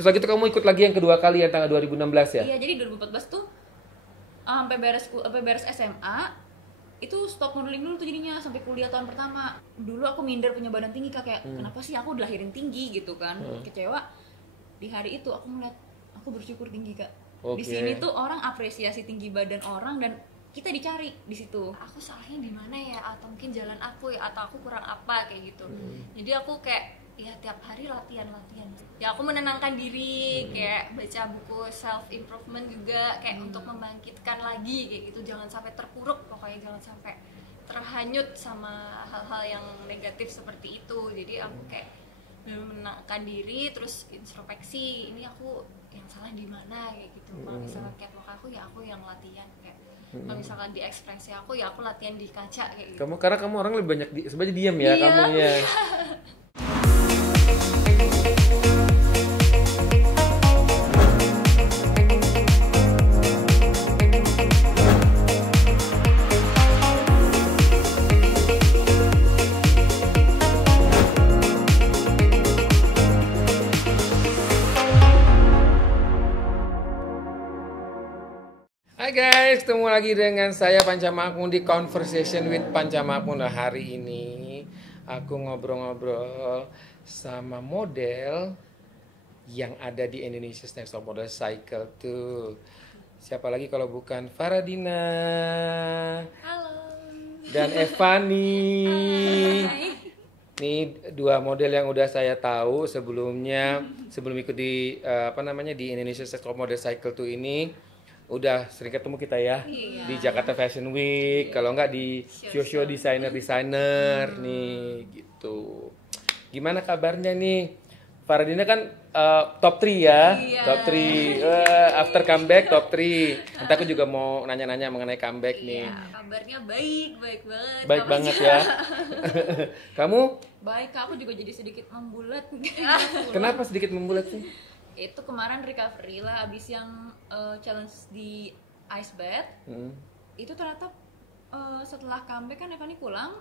Terus lagi tuh kamu ikut lagi yang kedua kali yang tanggal 2016 ya? Iya, jadi 2014 tuh sampai beres SMA itu stop modeling dulu tuh jadinya sampai kuliah tahun pertama. Dulu aku minder punya badan tinggi Kak, kayak kenapa sih aku dilahirin tinggi gitu kan. Kecewa. Di hari itu aku ngeliat aku bersyukur tinggi Kak. Di sini tuh orang apresiasi tinggi badan orang dan kita dicari di situ. Aku salahnya di mana ya, atau mungkin jalan aku ya, atau aku kurang apa kayak gitu. Jadi aku kayak ya tiap hari latihan. Ya aku menenangkan diri, kayak baca buku self improvement juga kayak untuk membangkitkan lagi kayak gitu. Jangan sampai terpuruk, pokoknya jangan sampai terhanyut sama hal-hal yang negatif seperti itu. Jadi aku kayak menenangkan diri, terus introspeksi, ini aku yang salah di mana kayak gitu. Kalau misalkan catwalk aku ya aku yang latihan kayak kalau misalkan di ekspresi aku ya aku latihan di kaca kayak gitu. Karena kamu orang lebih banyak sebenarnya diam ya kamu ya. Hai guys, ketemu lagi dengan saya Panca Makmum di Conversation with Panca Makmum. Nah, hari ini aku ngobrol-ngobrol sama model yang ada di Indonesia's Next Top Model Cycle tuh. Siapa lagi kalau bukan Faradina. Halo. Dan Evani. Ini dua model yang udah saya tahu sebelumnya, sebelum ikut di di Indonesia's Next Top Model Cycle tuh ini. Udah sering ketemu kita ya di Jakarta Fashion Week, kalau nggak di show-show desainer nih gitu. Gimana kabarnya nih? Faradina kan top 3 ya, top 3 after comeback top 3. Nanti aku juga mau nanya-nanya mengenai comeback nih. Kabarnya baik banget. Baik banget ya. Kamu? Baik Kak, aku juga jadi sedikit membulat. Kenapa sedikit membulat sih? Itu kemarin recovery lah abis yang challenge di ice bath. Itu ternyata setelah comeback kan Evani pulang,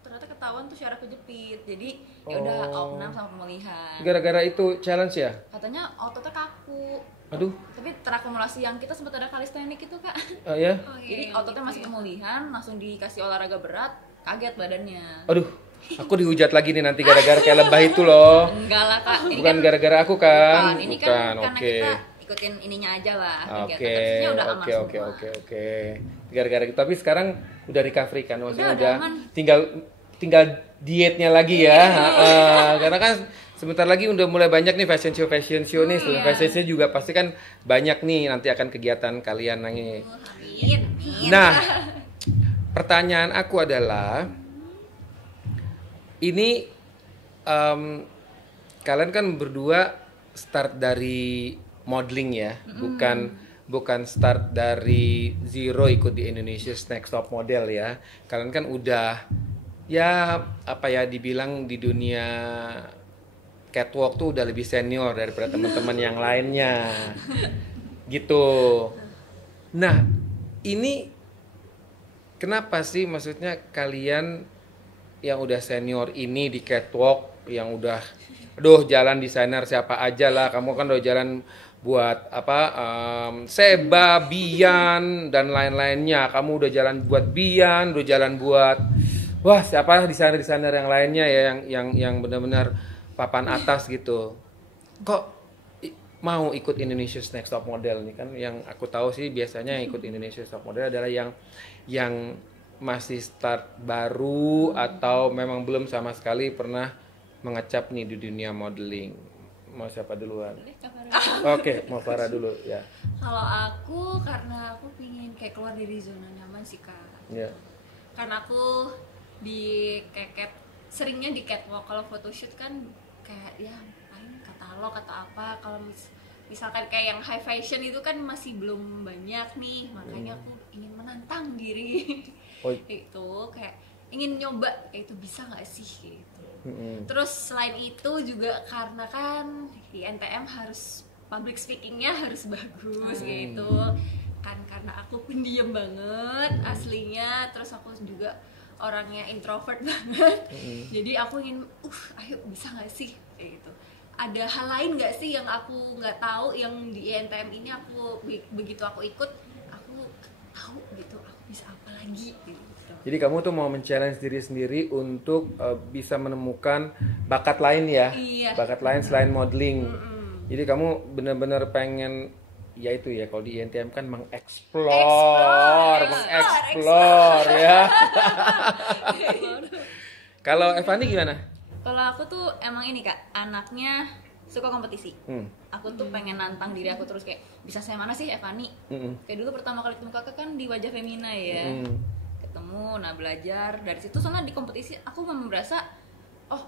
ternyata ketahuan tuh syaraf kejepit. Jadi ya udah opnam sama pemulihan. Gara-gara itu challenge ya? Katanya ototnya kaku. Aduh. Tapi terakumulasi yang kita sempat ada calisthenics itu Kak. Oh ya? Jadi ototnya masih pemulihan, langsung dikasih olahraga berat, kaget badannya. Aduh. Aku dihujat lagi nih nanti gara-gara kayak lebah itu loh. Enggak lah Kak. Bukan gara-gara aku kan? Bukan, ini kan karena oke. kita ikutin ininya aja lah. Oke. Gara-gara gitu. Tapi sekarang udah recovery kan? Maksudnya udah tinggal dietnya lagi ya. Karena kan sebentar lagi udah mulai banyak nih fashion show nih. Selain fashion show juga pasti kan banyak nih nanti akan kegiatan kalian nih. Amin. Nah, pertanyaan aku adalah ini kalian kan berdua start dari modeling ya, bukan start dari zero ikut di Indonesia's Next Top Model ya. Kalian kan udah ya dibilang di dunia catwalk tuh udah lebih senior daripada teman-teman yang lainnya. Gitu. Nah, ini kenapa sih maksudnya kalian yang udah senior ini di catwalk, yang udah jalan desainer siapa aja lah, kamu kan udah jalan buat Seba, Bian dan lain-lainnya, kamu udah jalan buat Bian, udah jalan buat siapa desainer-desainer yang lainnya ya, yang benar-benar papan atas gitu. Kok mau ikut Indonesia's Next Top Model nih? Kan yang aku tahu sih biasanya yang ikut Indonesia's Top Model adalah yang masih start baru atau memang belum sama sekali pernah mengecap nih di dunia modeling. Mau siapa duluan? Oke, mau Farah dulu ya. Kalau aku karena aku pingin kayak keluar dari zona nyaman sih Kak. Ya. Karena aku seringnya di catwalk, kalau photoshoot kan kayak ya paling katalog atau apa. Kalau misalkan kayak yang high fashion itu kan masih belum banyak nih, makanya aku ingin menantang diri. Itu kayak ingin nyoba kayak itu bisa nggak sih gitu. Terus selain itu juga karena kan di NTM harus public speakingnya harus bagus gitu kan, karena aku pendiam banget aslinya, terus aku juga orangnya introvert banget. Jadi aku ingin ayo bisa nggak sih kayak gitu. ada hal lain nggak sih yang aku nggak tahu, yang di INTM ini aku begitu aku ikut aku tahu gitu, aku bisa apa lagi gitu. Jadi kamu tuh mau men-challenge diri sendiri untuk bisa menemukan bakat lain ya, Iya. bakat lain selain modeling. Jadi kamu benar-benar pengen, ya itu ya, kalau di INTM kan mengeksplor ya. Kalau Evani gimana? Kalau aku tuh emang ini Kak, anaknya suka kompetisi. Aku tuh pengen nantang diri aku terus, kayak bisa saya mana sih Evani? Kayak dulu pertama kali ketemu kakak kan di Wajah Femina ya. Ketemu, nah belajar dari situ. Soalnya di kompetisi aku memang berasa, oh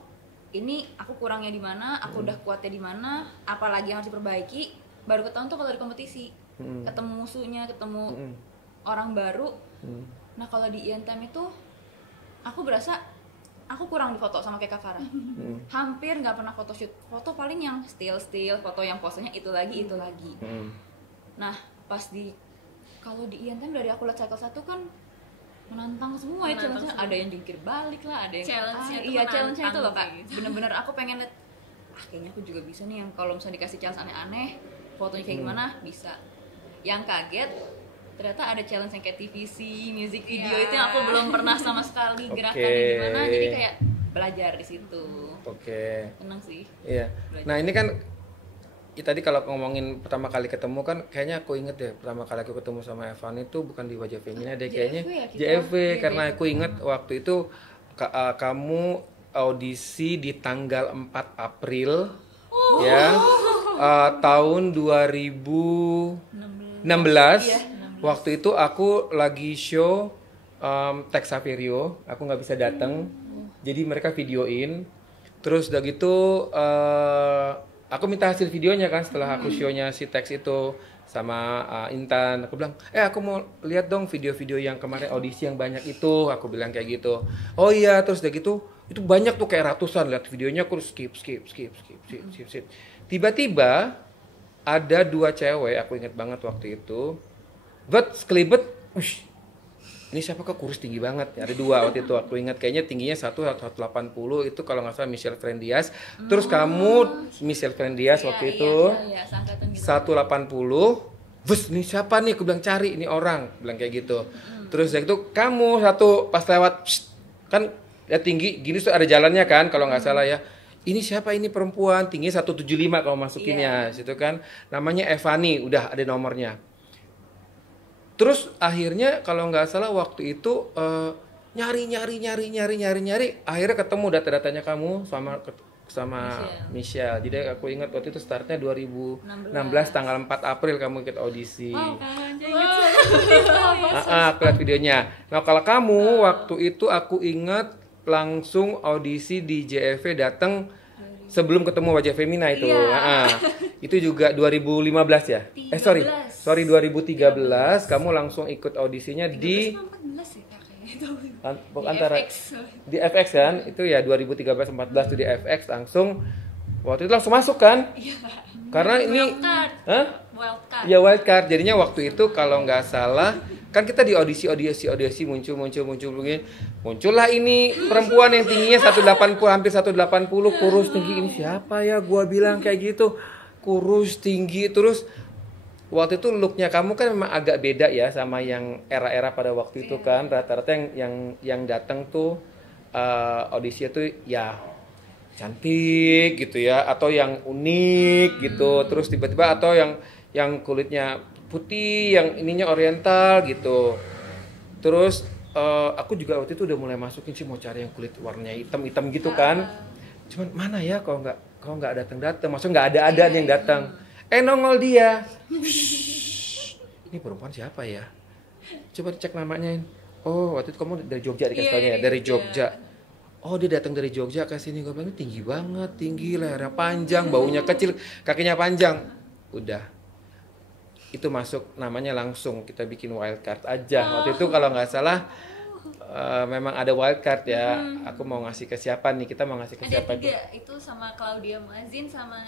ini aku kurangnya di mana, aku udah kuatnya di mana, apalagi yang harus diperbaiki. Baru ketahuan tuh kalau di kompetisi, ketemu musuhnya, ketemu orang baru. Nah kalau di INTM itu aku berasa aku kurang di foto sama kayak Kak Farah. Hampir nggak pernah foto shoot. Foto paling yang still, foto yang posenya itu lagi. Nah, pas kalau di INTM dari aku lihat cycle 1 kan menantang semua ya challenge-nya. Ada yang jungkir balik lah, ada yang challenge-nya itu loh Kak. Gitu. Bener-bener aku pengen lihat, kayaknya aku juga bisa nih yang kalau misalnya dikasih challenge aneh-aneh, fotonya kayak gimana, bisa. Yang kaget ternyata ada challenge yang kayak TVC, music video itu yang aku belum pernah sama sekali gerakannya gimana, jadi kayak belajar di situ. Tenang sih. Iya. Belajar. Nah ini kan tadi kalau ngomongin pertama kali ketemu kan, kayaknya aku inget ya pertama kali aku ketemu sama Evan itu bukan di Wajah Femina deh, kayaknya JFW karena aku inget waktu itu kamu audisi di tanggal 4 April ya tahun 2016. Waktu itu aku lagi show Tech Saverio, aku nggak bisa datang, jadi mereka videoin. Terus udah gitu aku minta hasil videonya kan setelah aku show-nya si Tex itu sama Intan. Aku bilang, aku mau lihat dong video-video yang kemarin audisi yang banyak itu. Aku bilang kayak gitu. Oh iya, terus udah gitu itu banyak tuh kayak ratusan, lihat videonya aku skip. Tiba-tiba ada 2 cewek, aku inget banget waktu itu. Sekelibet, ini siapa kok kurus tinggi banget. Ada 2 waktu itu aku ingat, kayaknya tingginya 180 itu kalau nggak salah Michelle Friendias. Terus kamu Michelle Friendias waktu itu 180. Ini siapa nih? Aku bilang cari ini orang, bilang kayak gitu. Terus dari itu kamu satu pas lewat kan ya tinggi gini tuh ada jalannya kan kalau nggak salah ya. Ini siapa, ini perempuan tinggi 175 kalau masukinnya situ kan. Namanya Evani, udah ada nomornya. Terus akhirnya kalau nggak salah waktu itu nyari, akhirnya ketemu data-datanya kamu sama Michelle. Jadi aku ingat waktu itu startnya 2016 tanggal 4 April kamu ikut audisi. Aku lihat videonya. Nah kalau kamu waktu itu aku ingat langsung audisi di JFV datang sebelum ketemu Wajah Femina itu. Itu juga 2015 ya? 2013 kamu langsung ikut audisinya di antara di FX kan? Itu ya 2013-14 tuh di FX langsung. Waktu itu langsung masuk kan? Karena ini wildcard. Ya wildcard. Jadinya waktu itu kalau nggak salah kan kita di audisi muncul begini. Muncullah ini perempuan yang tingginya 180 hampir 180 kurus tinggi. Ini siapa ya? Gua bilang kayak gitu. Kurus tinggi terus waktu itu looknya kamu kan memang agak beda ya sama yang era-era pada waktu itu kan. Rata-rata yang datang tuh audisi itu ya cantik gitu ya atau yang unik gitu. Terus tiba-tiba atau yang kulitnya putih, yang ininya oriental gitu. Terus aku juga waktu itu udah mulai masukin sih mau cari yang kulit warnanya hitam gitu kan. Cuman mana ya kalau nggak datang, maksudnya nggak ada yang datang. Nongol dia. Ini perempuan siapa ya? Coba cek namanya. Oh waktu itu kamu dari Jogja dikasih taunya ya, dari Jogja. Oh dia datang dari Jogja ke sini. Gue bilang tinggi banget, lehernya panjang, baunya kecil, kakinya panjang. Udah. Itu masuk namanya langsung kita bikin wildcard aja. Waktu itu kalau nggak salah memang ada wildcard ya. Aku mau ngasih ke siapa nih? Kita mau ngasih ke siapa? Ada 3 itu sama Claudia Muazzin sama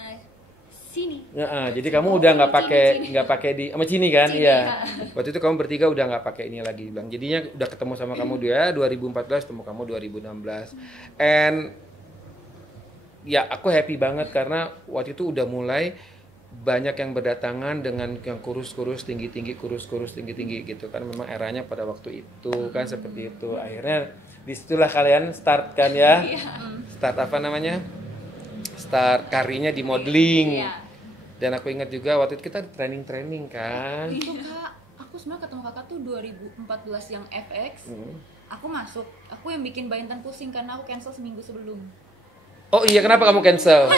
Sini. Jadi kamu udah nggak pakai di sama Cini kan? Iya. Waktu itu kamu bertiga udah nggak pakai ini lagi, Bang. Jadinya udah ketemu sama kamu dia 2014, ketemu kamu 2016. And ya aku happy banget karena waktu itu udah mulai banyak yang berdatangan dengan yang kurus-kurus tinggi-tinggi, kurus-kurus tinggi-tinggi gitu kan. Memang eranya pada waktu itu kan seperti itu. Akhirnya disitulah kalian start kan ya. Start apa namanya? Start karirnya di modeling. Iya. Dan aku ingat juga waktu itu kita training kan. Itu kak, aku sebenarnya ketemu kakak tuh 2014 yang FX. Aku masuk, aku yang bikin Mbak Intan pusing karena aku cancel seminggu sebelum. Oh iya, kenapa kamu cancel?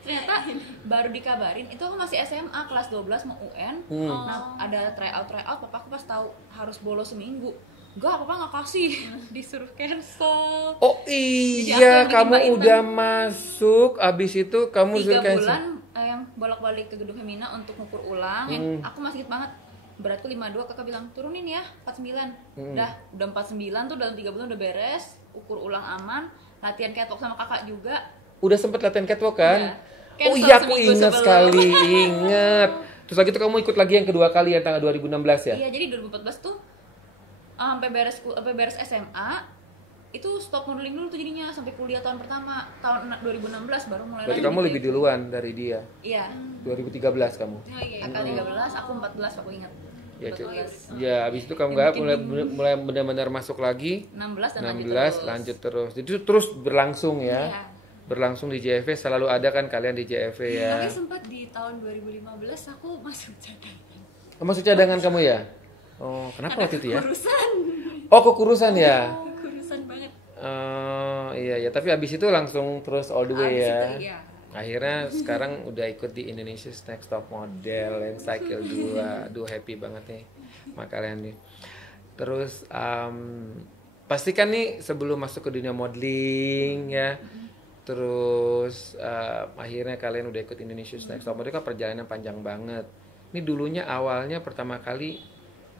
Ternyata baru dikabarin, itu aku masih SMA kelas 12 mau UN. Nah, ada tryout, papa aku pas tahu harus bolos seminggu. Enggak, papa nggak kasih, disuruh cancel. Oh Jadi iya, aku yang kamu bikin Mbak udah Intan masuk, abis itu kamu 3 suruh cancel. bulan yang bolak-balik ke gedung Femina untuk ngukur ulang. Yang aku masih inget banget, beratku 52, kakak bilang turunin ya 49. Udah 49 tuh dalam 3 bulan udah beres, ukur ulang aman, latihan catwalk sama kakak juga. Udah sempet latihan catwalk kan? Udah. Oh Cancel iya, aku seminggu ingat sebelum. sekali, inget. Terus lagi itu kamu ikut lagi yang kedua kali yang tanggal 2016 ya? Iya, jadi 2014 tuh sampai beres SMA itu stop modeling dulu tuh jadinya sampai kuliah tahun pertama, tahun 2016 baru mulai Berarti lagi kamu gitu. lebih duluan dari dia. Iya. 2013 kamu. Oh iya. Kakak 13, aku 14 aku ingat. Ya, 14. ya abis itu kamu nggak mulai benar-benar masuk lagi. 16 dan 16 lanjut terus. Jadi itu terus berlangsung ya. Iya. Berlangsung di JFV, selalu ada kan kalian di JFV ya. Tapi sempat di tahun 2015 aku masuk cadangan. Oh, masuk cadangan kamu ya? Oh, kenapa waktu itu ya? Kurusan. Oh, kekurusan ya? Kurusan banget. Iya ya, tapi abis itu langsung terus all the way Abis ya. itu, iya. Akhirnya sekarang udah ikut di Indonesia's Next Top Model yang Cycle 2. Aduh, happy banget nih sama kalian nih. Terus pasti kan nih sebelum masuk ke dunia modeling ya. Terus akhirnya kalian udah ikut Indonesia's Next Top Model, kan perjalanan panjang banget. Ini dulunya awalnya pertama kali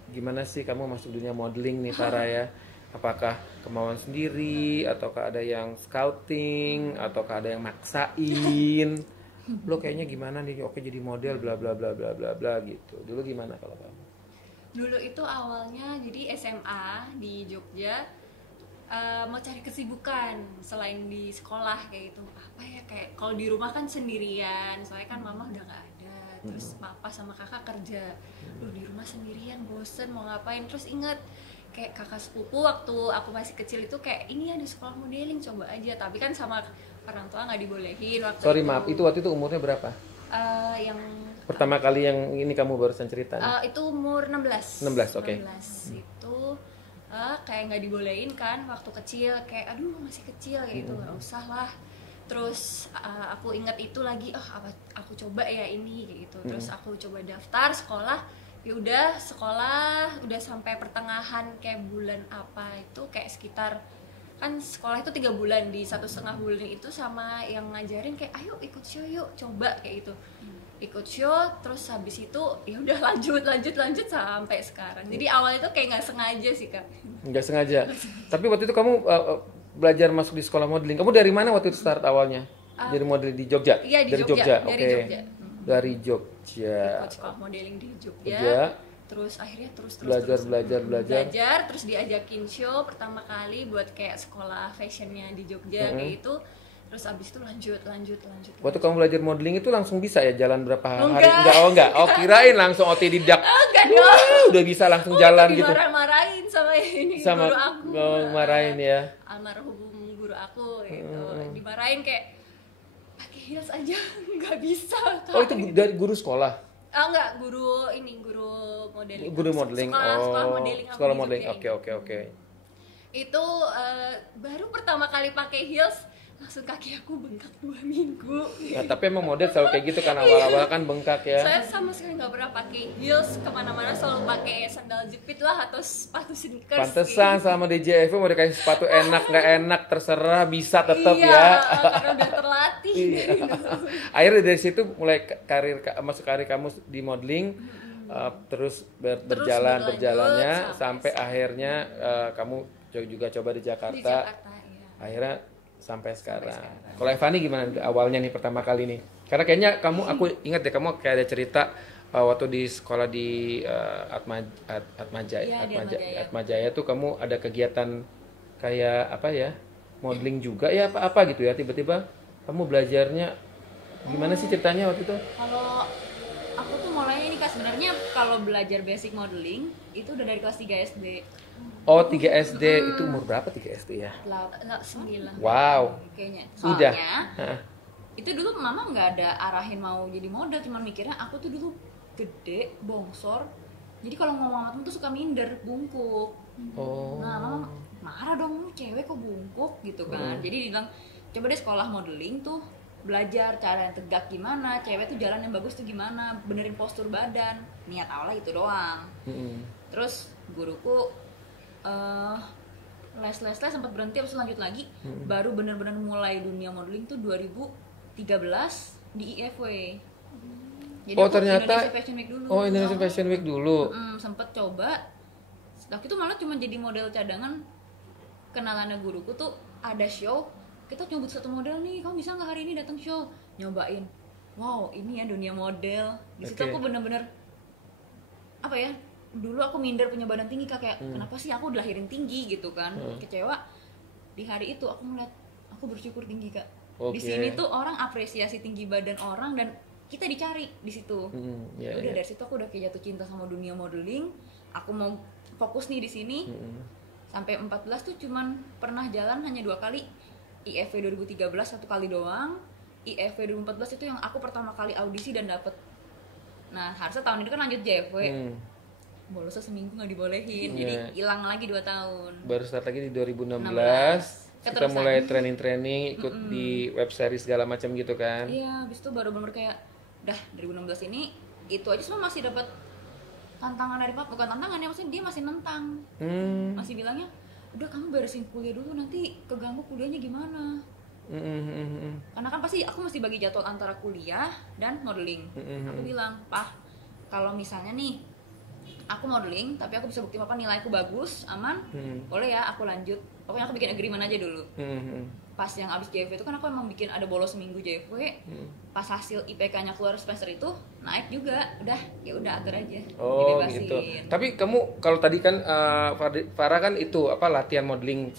gimana sih kamu masuk dunia modeling nih Tara ya? Apakah kemauan sendiri, ataukah ada yang scouting, ataukah ada yang maksain? Lo kayaknya gimana nih? Oke jadi model, bla bla bla bla bla bla gitu. Dulu gimana kalau kamu? Dulu itu awalnya jadi SMA di Jogja, mau cari kesibukan selain di sekolah kayak gitu. Apa ya, kayak kalau di rumah kan sendirian, soalnya kan mama udah nggak ada, terus papa sama kakak kerja. Duh, di rumah sendirian bosen mau ngapain. Terus inget kayak kakak sepupu waktu aku masih kecil itu kayak ini ada sekolah modeling, coba aja. Tapi kan sama orang tua nggak dibolehin waktu Sorry itu. maaf, itu waktu itu umurnya berapa? Yang Pertama kali yang ini kamu barusan cerita nih? itu umur 16. 16, oke. 16 itu kayak nggak dibolehin kan waktu kecil, kayak aduh masih kecil kayak gitu, nggak usah lah. Terus aku ingat itu lagi, apa aku coba ya ini kayak gitu. Terus aku coba daftar sekolah, ya udah sekolah udah sampai pertengahan kayak bulan apa itu, kayak sekitar kan sekolah itu 3 bulan, di 1,5 bulan itu sama yang ngajarin kayak ayo ikut show yuk, coba kayak gitu. Ikut show, terus habis itu ya udah lanjut sampai sekarang. Jadi awal itu kayak nggak sengaja sih kak. Nggak sengaja. Tapi waktu itu kamu belajar masuk di sekolah modeling. Kamu dari mana waktu itu start awalnya? Jadi model di Jogja? Iya di Dari Jogja. Oke. Dari Jogja. Dari Jogja. Ikut sekolah modeling di Jogja. Jogja. Terus akhirnya terus Belajar. terus diajakin show pertama kali buat kayak sekolah fashionnya di Jogja kayak itu. Terus abis itu lanjut. Waktu kamu belajar modeling itu langsung bisa ya jalan berapa hari? Enggak. Enggak. Oh, kirain langsung otodidak. Enggak dong. Udah bisa langsung jalan gitu. Dimarah-marahin sama ini Sama guru aku. marahin ya. Almarhum guru aku gitu. Dimarahin kayak pakai heels aja nggak bisa. Oh, itu dari guru sekolah. Enggak, guru modeling. Guru modeling. Sekolah modeling aku Sekolah di modeling. Jogja Oke. Itu baru pertama kali pakai heels langsung kaki aku bengkak 2 minggu. Ya, tapi emang model selalu kayak gitu kan, awal-awal kan bengkak ya. Saya sama sekali nggak pernah pakai heels, kemana-mana selalu pakai sandal jepit lah atau sepatu sneakers. Pantesan sama DJF mau dikasih sepatu enak nggak enak terserah, bisa tetap iya, ya. karena udah terlatih. Iya. Akhirnya dari situ mulai masuk karir kamu di modeling, terus berjalannya sampai akhirnya kamu juga coba di Di Jakarta. iya. Akhirnya sampai sekarang. Kalau Evani gimana awalnya nih pertama kali nih? Karena kayaknya aku ingat ya kamu kayak ada cerita waktu di sekolah di Atmajaya. Iya, di Atmajaya. Atmajaya tuh kamu ada kegiatan kayak apa ya? modeling juga ya apa gitu ya, tiba-tiba kamu belajarnya gimana sih ceritanya waktu itu? Kalau aku tuh mulainya ini Kak, sebenarnya kalau belajar basic modeling itu udah dari kelas 3 SD. Oh 3 SD, itu umur berapa 3 SD ya? 9. Wow. Kayaknya. Udah. Soalnya itu dulu mama nggak ada arahin mau jadi model, cuman mikirnya aku tuh dulu gede, bongsor. Jadi kalau ngomong sama temen tuh suka minder, bungkuk. Oh. Nah, mama marah dong, lu cewek kok bungkuk gitu kan. Jadi dia bilang, coba deh sekolah modeling tuh belajar cara yang tegak gimana, cewek tuh jalan yang bagus tuh gimana, benerin postur badan. Niat awalnya itu doang. Terus guruku les sempat berhenti, habis itu lanjut lagi. Baru bener-bener mulai dunia modeling tuh 2013 di IFW. Jadi Oh aku ternyata Indonesia Fashion Week dulu. Oh Indonesia Fashion Week dulu. Sempet coba. Waktu itu malah cuma jadi model cadangan. Kenalannya guruku tuh ada show, kita nyebut satu model nih, kamu bisa nggak hari ini datang show? Nyobain. Wow, ini ya dunia model. Di situ aku bener-bener apa ya? Dulu aku minder punya badan tinggi Kak, kayak kenapa sih aku dilahirin tinggi gitu kan? Kecewa. Di hari itu aku ngeliat, aku bersyukur tinggi Kak. Di sini tuh orang apresiasi tinggi badan orang dan kita dicari di situ. Udah dari situ aku udah kayak jatuh cinta sama dunia modeling. Aku mau fokus nih di sini. Sampai 14 tuh cuman pernah jalan hanya 2 kali. IFW 2013 1 kali doang. IFW 2014 itu yang aku pertama kali audisi dan dapet. Nah harusnya tahun ini kan lanjut JFW. Bolosnya seminggu nggak dibolehin, jadi hilang lagi 2 tahun. Baru start lagi di 2016. Kita mulai training ikut di web series segala macam gitu kan. Iya, habis itu baru bener kayak dah 2016 ini itu aja semua masih dapat tantangan dari papa, bukan tantangan ya, maksudnya dia masih nentang. Masih bilangnya, udah kamu beresin kuliah dulu, nanti keganggu kuliahnya gimana. Karena kan pasti aku mesti bagi jadwal antara kuliah dan modeling. Aku bilang, "Pah, kalau misalnya nih aku modeling tapi aku bisa bukti apa nilaiku bagus, aman, boleh ya aku lanjut. Pokoknya aku bikin agreement aja dulu." Pas yang abis JFW itu kan aku emang bikin ada bolos seminggu JFW. Pas hasil IPK-nya keluar semester itu naik juga, udah ya udah atur aja. Oh dibebasin. gitu. Tapi kamu kalau tadi kan Farah kan itu apa latihan modeling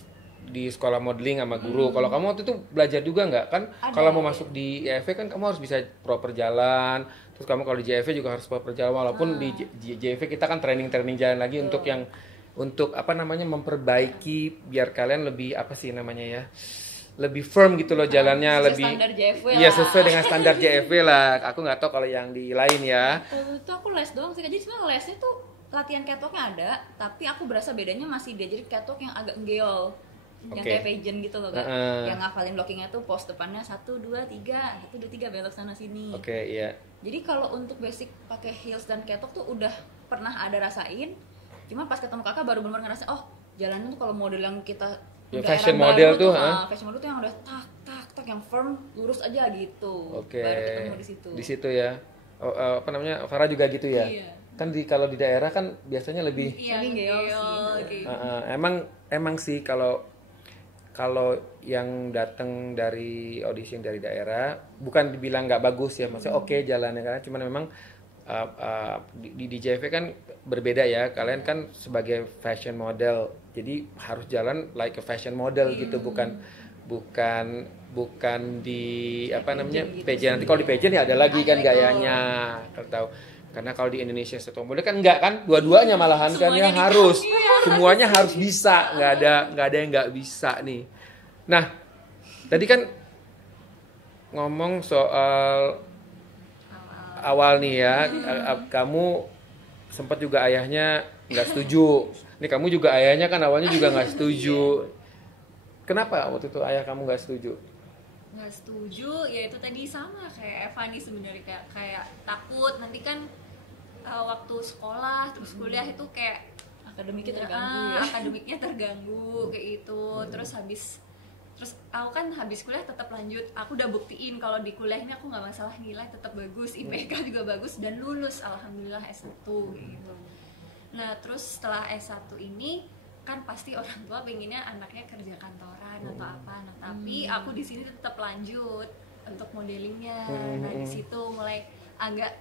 di sekolah modeling sama guru. Kalau kamu waktu itu belajar juga nggak kan? Kalau mau masuk di IFW kan kamu harus bisa proper jalan. Terus kamu kalau di JFW juga harus proper jalan. Walaupun di JFW kita kan training jalan lagi untuk yang untuk apa namanya memperbaiki biar kalian lebih apa sih namanya ya, lebih firm gitu loh jalannya, lebih standar JFW lah. Iya sesuai dengan standar JFW lah. Aku nggak tahu kalau yang di lain ya. Itu aku les doang sih. Jadi sebenarnya lesnya tuh latihan catwalknya ada, tapi aku berasa bedanya masih diajarin catwalk yang agak ngeol. Yang kayak pageant gitu loh Kak. Yang ngafalin blockingnya tuh pose depannya 1 2 3, 1 2 3 belok sana sini. Iya. Jadi kalau untuk basic pakai heels dan catwalk tuh udah pernah ada rasain. Cuma pas ketemu kakak baru benar ngerasa, oh jalannya tuh kalau model yang kita ya, fashion model tuh, fashion model tuh yang udah tak yang firm lurus aja gitu. Oke. Baru ketemu di situ. Di situ ya. Apa namanya? Farah juga gitu ya. Iya. Kan kalau di daerah kan biasanya lebih Lebih geol sih. emang sih kalau yang datang dari audisi dari daerah bukan dibilang nggak bagus ya, maksudnya oke jalannya karena cuman memang di JFW kan berbeda ya, kalian kan sebagai fashion model jadi harus jalan like a fashion model gitu, bukan di apa namanya pageant. Nanti kalau di pageant ya ada lagi kan gayanya, kalau tahu. Karena kalau di Indonesia Street Model kan enggak kan, dua-duanya malahan kan ya harus semuanya harus bisa, nggak ada yang nggak bisa nih. Nah tadi kan ngomong soal awal nih ya, kamu sempat juga ayahnya nggak setuju. Nih kamu juga ayahnya kan awalnya juga nggak setuju. Kenapa waktu itu ayah kamu nggak setuju? Nggak setuju, ya itu tadi sama kayak Evani sebenarnya, kayak takut nanti kan waktu sekolah terus kuliah itu kayak akademiknya terganggu ya. Akademiknya terganggu kayak itu. Terus aku kan habis kuliah tetap lanjut, aku udah buktiin kalau di kuliah ini aku nggak masalah nilai, tetap bagus, IPK juga bagus dan lulus alhamdulillah S1 gitu. Nah terus setelah S1 ini kan pasti orang tua pengennya anaknya kerja kantoran atau apa, nah tapi aku di sini tetap lanjut untuk modelingnya. Nah di situ mulai agak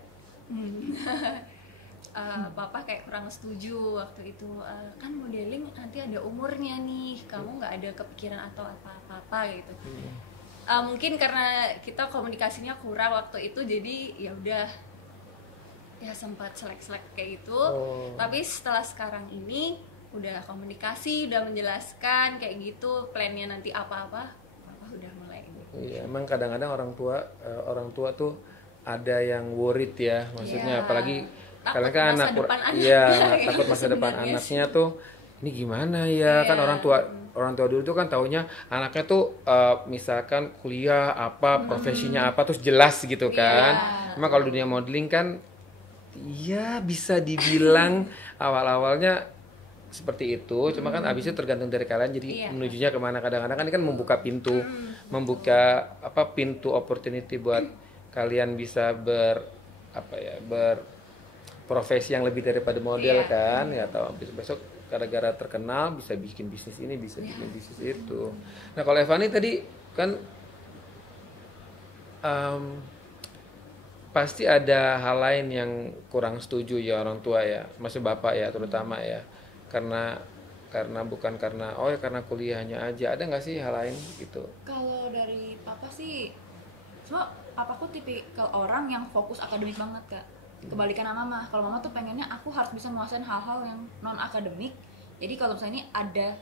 papa kayak kurang setuju waktu itu. Kan modeling nanti ada umurnya nih, kamu nggak ada kepikiran atau apa-apa gitu. Mungkin karena kita komunikasinya kurang waktu itu, jadi ya udah ya sempat selek-selek kayak gitu. Tapi setelah sekarang ini udah komunikasi, udah menjelaskan kayak gitu plannya nanti apa-apa, papa udah mulai ini. Iya, emang kadang-kadang orang tua tuh ada yang worried ya, maksudnya apalagi kalian kan anak, takut masa depan anaknya tuh ini gimana ya, kan orang tua dulu tuh kan taunya anaknya tuh misalkan kuliah apa, profesinya apa, terus jelas gitu kan. Emang kalau dunia modeling kan ya bisa dibilang awal-awalnya seperti itu, cuma kan abisnya tergantung dari kalian, jadi menujunya kemana. Kadang-kadang kan ini kan membuka pintu pintu opportunity buat kalian bisa berprofesi yang lebih daripada model kan, ya atau besok gara-gara terkenal bisa bikin bisnis ini, bisa bikin bisnis itu. Nah kalau Evani tadi kan pasti ada hal lain yang kurang setuju ya orang tua ya, maksud bapak ya terutama ya, karena bukan karena karena kuliahnya aja. Ada nggak sih hal lain gitu? Kalau dari papa sih, cuma papaku tipikal orang yang fokus akademik banget Kak. Kebalikan sama mama. Kalau mama tuh pengennya aku harus bisa menguasai hal-hal yang non akademik. Jadi kalau misalnya ini ada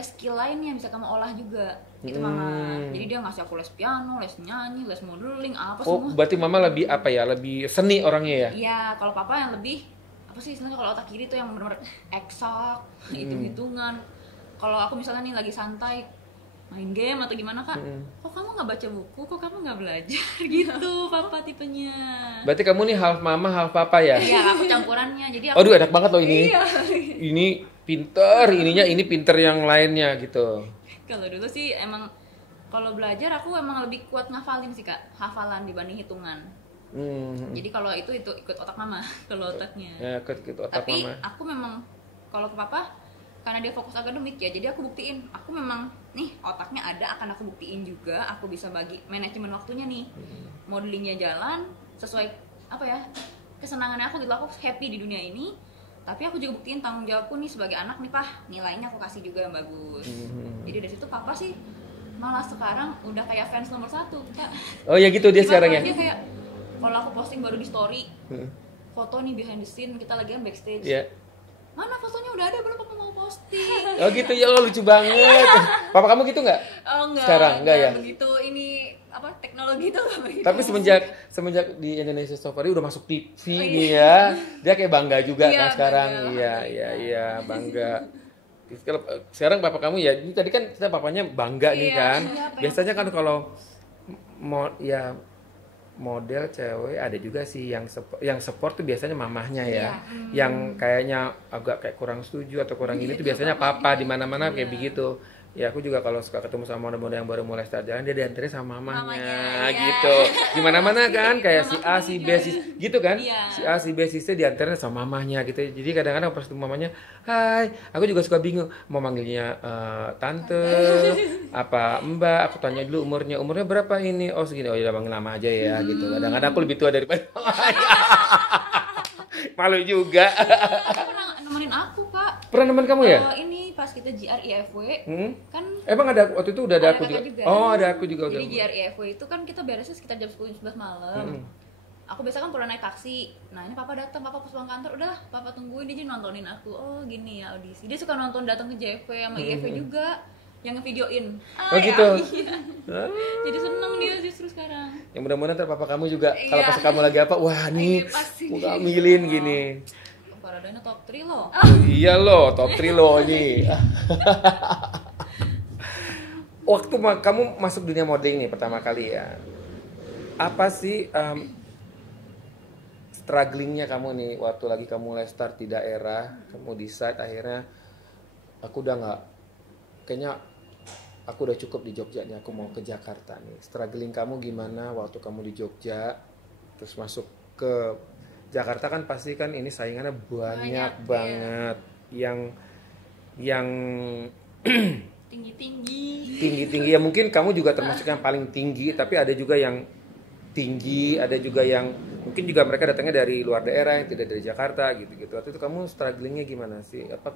skill lain yang bisa kamu olah juga, itu mama. Jadi dia ngasih aku les piano, les nyanyi, les modeling, apa semua. Berarti mama lebih lebih seni orangnya ya? Iya, kalau papa yang lebih istilahnya kalau otak kiri tuh yang benar-benar eksak, hitung-hitungan. Kalau aku misalnya nih lagi santai main game atau gimana Kak, kok kamu nggak baca buku, kok kamu nggak belajar gitu, papa tipenya. Berarti kamu nih half mama half papa ya? Iya, aku campurannya. Jadi aku aduh enak banget loh ini. Iya. Ini pinter, ini pinter yang lainnya gitu. Kalau dulu sih emang kalau belajar aku emang lebih kuat ngafalin sih Kak, hafalan dibanding hitungan. Jadi kalau itu ikut otak mama, kalau otaknya. Ya, ikut otak tapi mama. Aku memang kalau ke papa karena dia fokus akademik ya, jadi aku buktiin aku memang nih otaknya ada, akan aku buktiin juga aku bisa bagi manajemen waktunya nih. Modelingnya jalan sesuai kesenangannya aku gitu, aku happy di dunia ini. Tapi aku juga buktiin tanggung jawabku nih sebagai anak nih nilainya aku kasih juga yang bagus. Jadi dari situ papa sih malah sekarang udah kayak fans nomor 1 Kak. Oh ya gitu dia sekarang ya. Dia kayak kalau aku posting baru di story foto nih behind the scene, kita lagi kan backstage. Mana fotonya udah ada, belum papa mau posting. Oh gitu ya, lo lucu banget. Papa kamu gitu nggak? Oh enggak. Sekarang enggak ya? Begitu ini teknologi itu enggak begitu. Tapi semenjak di Indonesia Safari udah masuk TV nih ya. Dia kayak bangga juga kan sekarang. Iya, bangga. Sekarang papa kamu ya, ini tadi kan kita papanya bangga nih kan. Biasanya kan kalau model cewek ada juga sih yang support tuh biasanya mamahnya ya. Yang kayaknya agak kayak kurang setuju atau kurang ini tuh biasanya papa di mana-mana kayak begitu. Ya aku juga kalau suka ketemu sama model-model yang baru mulai start jalan, dia diantarin sama mamahnya gitu. Di mana-mana kan kayak si A, si B, gitu kan. Si A, si B, si C diantarin sama mamahnya gitu. Jadi kadang-kadang pas ketemu mamanya, "Hai." Aku juga suka bingung mau manggilnya tante, apa mbak. Aku tanya dulu umurnya berapa ini? Oh segini. Oh ya panggil nama aja ya gitu. Kadang-kadang aku lebih tua daripada mamanya. Malu juga. Pernah nemenin aku Kak. Pernah nemenin kamu ya? Ini pas kita GRIFW kan emang ada waktu itu udah ada aku juga. Oh ada aku juga. Jadi GRIFW itu kan kita beresnya sekitar jam 10-11 malam. Aku biasa kan pulang naik taksi. Nah ini papa datang, papa pas pulang kantor, udah papa tungguin dia nontonin aku. Oh gini ya audisi. Dia suka nonton datang ke JFW sama IFW juga, yang ngevideoin. Oh gitu. Iya. Jadi seneng dia justru sekarang. Yang mudah-mudahan ntar papa kamu juga kalau pas kamu lagi apa, wah nih muka milin gini. Paradanya top 3 loh. Iya loh, top 3 loh ini. Waktu kamu masuk dunia modeling nih pertama kali ya, apa sih strugglingnya kamu nih waktu lagi kamu mulai start di daerah, kamu decide akhirnya aku udah nggak, kayaknya aku udah cukup di Jogja nih, aku mau ke Jakarta nih. Struggling kamu gimana waktu kamu di Jogja, terus masuk ke Jakarta kan pasti kan ini saingannya banyak banget yang tinggi ya, mungkin kamu juga termasuk yang paling tinggi, tapi ada juga yang tinggi, ada juga yang mungkin juga mereka datangnya dari luar daerah yang tidak dari Jakarta gitu-gitu. Waktu itu kamu strugglingnya gimana sih? Apa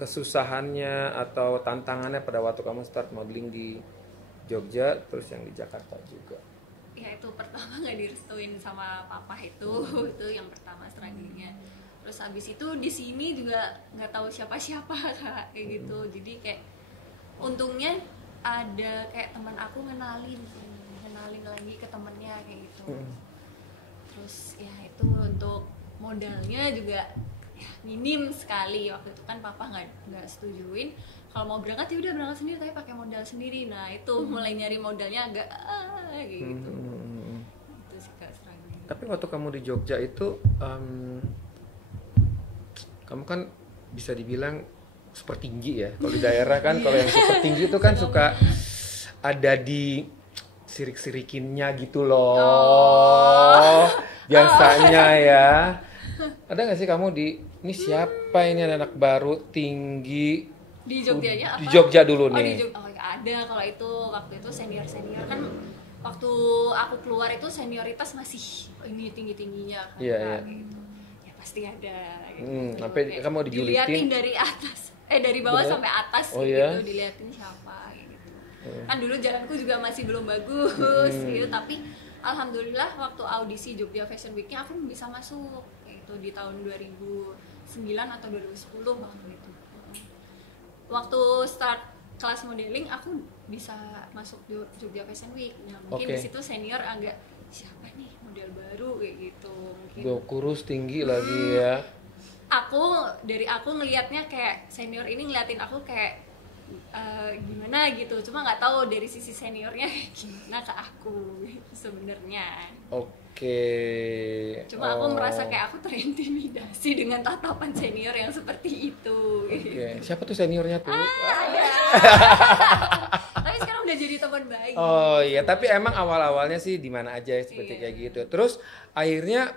kesusahannya atau tantangannya pada waktu kamu start modeling di Jogja terus yang di Jakarta juga? Ya itu pertama nggak direstuin sama papa itu yang pertama strugglingnya. Terus abis itu di sini juga nggak tahu siapa-siapa Kak, kayak gitu. Jadi kayak untungnya ada kayak teman aku ngenalin lagi ke temennya kayak gitu. Terus ya itu untuk modalnya juga ya minim sekali. Waktu itu kan papa nggak setujuin kalau mau berangkat ya udah berangkat sendiri tapi pakai modal sendiri. Nah itu mulai nyari modalnya agak kayak gitu. Itu sih Kak struggling. Tapi waktu kamu di Jogja itu kamu kan bisa dibilang super tinggi ya. Kalau di daerah kan kalau yang super tinggi itu kan suka ada di sirik-sirikinnya gitu loh. Biasanya ya. Ada nggak sih kamu ini siapa ini anak baru tinggi Di Jogjanya apa? Di Jogja dulu Oh, nih. oh ada kalau itu waktu itu senior kan waktu aku keluar itu senioritas masih ini tingginya kan Iya, Kak, iya. gitu. Ya pasti ada gitu. Sampai Kayak kamu dijulitin. diliatin dari atas dari bawah Bener? sampai atas Oh, gitu, iya? diliatin siapa gitu. Kan dulu jalanku juga masih belum bagus gitu, tapi alhamdulillah waktu audisi Jogja Fashion Week-nya aku bisa masuk itu di tahun 2009 atau 2010 waktu itu. Waktu start kelas modeling aku bisa masuk Jogja Fashion Week. Nah, mungkin Oke. di situ senior agak siapa nih model baru kayak gitu mungkin. Udah kurus tinggi lagi ya. Dari aku ngelihatnya kayak senior ini ngeliatin aku kayak gimana gitu. Cuma nggak tahu dari sisi seniornya gimana ke aku gitu sebenarnya. Oke. Cuma aku merasa kayak aku terintimidasi dengan tatapan senior yang seperti itu. Oke. Siapa tuh seniornya tuh? Tapi sekarang udah jadi teman baik. Oh iya, tapi emang awal-awalnya sih di mana aja seperti kayak gitu. Terus akhirnya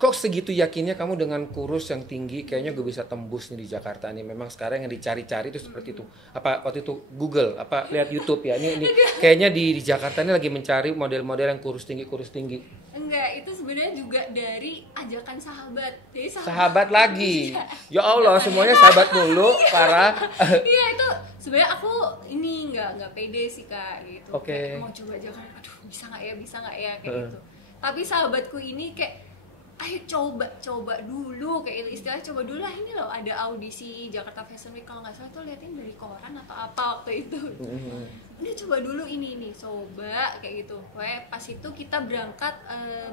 kok segitu yakinnya kamu dengan kurus yang tinggi kayaknya gue bisa tembus nih di Jakarta nih. Memang sekarang yang dicari-cari itu seperti itu. Apa waktu itu Google, apa lihat YouTube ya. Ini kayaknya di Jakarta ini lagi mencari model-model yang kurus tinggi. Enggak, itu sebenarnya juga dari ajakan sahabat. Jadi Sahabat lagi. Ya Allah, semuanya sahabat mulu, parah. Iya, itu sebenarnya aku ini nggak pede sih Kak gitu. Oke. Kayak mau coba Jakarta, aduh bisa nggak ya kayak gitu. Tapi sahabatku ini kayak ayo coba dulu kayak istilahnya coba dulu lah, ini loh ada audisi Jakarta Fashion Week kalau nggak salah tuh liatin dari koran atau apa waktu itu. Udah coba dulu ini coba kayak gitu. Pokoknya pas itu kita berangkat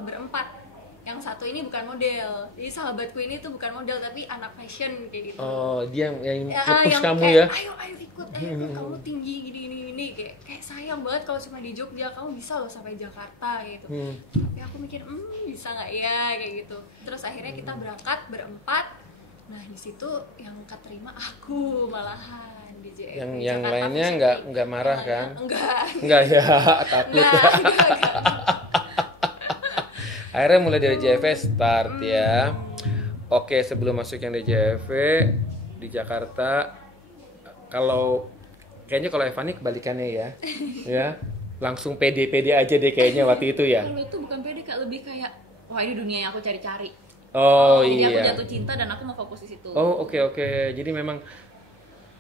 berempat. Yang satu ini bukan model, jadi sahabatku ini tuh bukan model tapi anak fashion kayak gitu. Oh, dia yang nge-push yang kamu kayak, ya. ayo ikut, kamu tinggi gini kayak sayang banget kalau cuma di Jogja, kamu bisa loh sampai Jakarta gitu. Tapi aku mikir bisa nggak ya kayak gitu. Terus akhirnya kita berangkat berempat. Nah di situ yang keterima aku malahan di JF. Yang Jakarta lainnya Fashion nggak Week. marah kan? Enggak Ya, takut. enggak. Akhirnya mulai dari JV start ya. Oke, sebelum masuk yang di JV di Jakarta, kayaknya kalau Evani kebalikannya ya. Ya. Langsung pede-pede aja deh kayaknya waktu itu ya. Kalau itu bukan pede Kak, lebih kayak wah ini dunia yang aku cari-cari. Oh Jadi iya. aku jatuh cinta dan aku mau fokus di situ. Oh oke. Jadi memang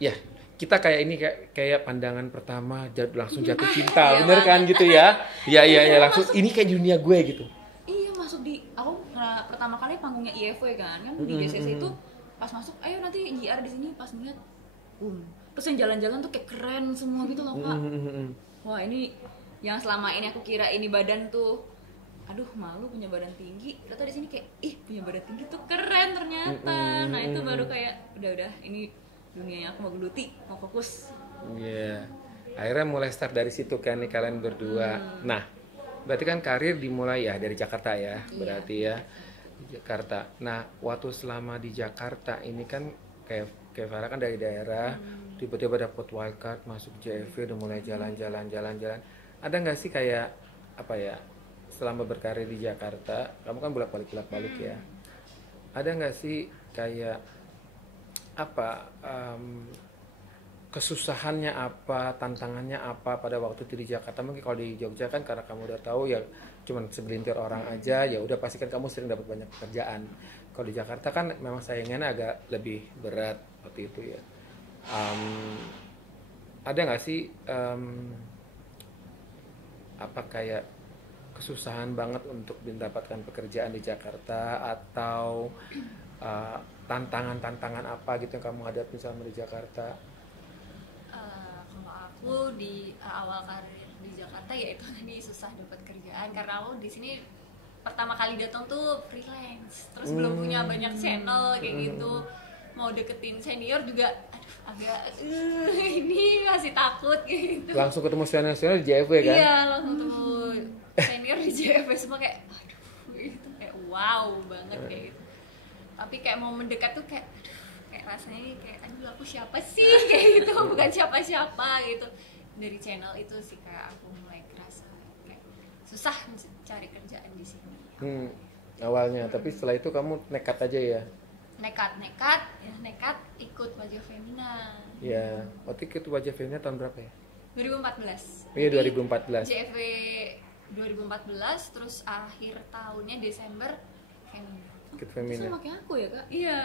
ya kita kayak ini kayak pandangan pertama langsung jatuh cinta, Iya bener kan banget. gitu ya? Iya langsung ini kayak dunia gue gitu. Iya masuk aku pertama kali panggungnya IFW kan di GCC itu pas masuk ayo nanti JR di sini pas ngeliat terus yang jalan-jalan tuh kayak keren semua gitu loh Kak. Wah ini yang selama ini aku kira ini badan tuh aduh malu punya badan tinggi, ternyata di sini kayak ih punya badan tinggi tuh keren ternyata. Nah itu baru kayak udah ini dunia yang aku mau geluti, mau fokus. Iya. Akhirnya mulai start dari situ kan nih kalian berdua. Nah, berarti kan karir dimulai ya dari Jakarta ya, berarti ya di Jakarta. Nah, waktu selama di Jakarta ini kan kayak Farah kan dari daerah, tiba-tiba dapet wildcard masuk JFV, udah mulai jalan-jalan. Ada nggak sih kayak apa ya? Selama berkarir di Jakarta, kamu kan bolak-balik ya. Ada nggak sih kayak apa kesusahannya apa, tantangannya apa pada waktu itu di Jakarta? Mungkin kalau di Jogja kan karena kamu udah tahu ya cuman segelintir orang aja, ya udah pasti kan kamu sering dapat banyak pekerjaan. Kalau di Jakarta kan memang saingannya agak lebih berat waktu itu ya. Ada nggak sih apa kayak kesusahan banget untuk mendapatkan pekerjaan di Jakarta, atau tantangan-tantangan apa gitu yang kamu hadapi selama di Jakarta? Kalau aku di awal karir di Jakarta ya itu tadi susah dapat kerjaan karena aku di sini pertama kali datang tuh freelance, terus belum punya banyak channel kayak gitu, mau deketin senior juga aduh agak ini masih takut gitu. Langsung ketemu senior-senior di JFW kan? Iya, langsung ketemu senior di JFW semua kayak aduh itu kayak wow banget kayak gitu. Tapi kayak mau mendekat tuh kayak aduh, kayak rasanya kayak aduh aku siapa sih kayak gitu, bukan siapa-siapa gitu. Dari channel itu sih kayak aku mulai kerasa kayak susah cari kerjaan di sini. Awalnya, tapi setelah itu kamu nekat aja ya? Nekat ikut Wajah Femina. Ya, waktu itu Wajah Femina tahun berapa ya? 2014. Iya, 2014. JFW 2014, terus akhir tahunnya Desember Femina. Ikut Femina. Sama kayak aku ya kak. Iya.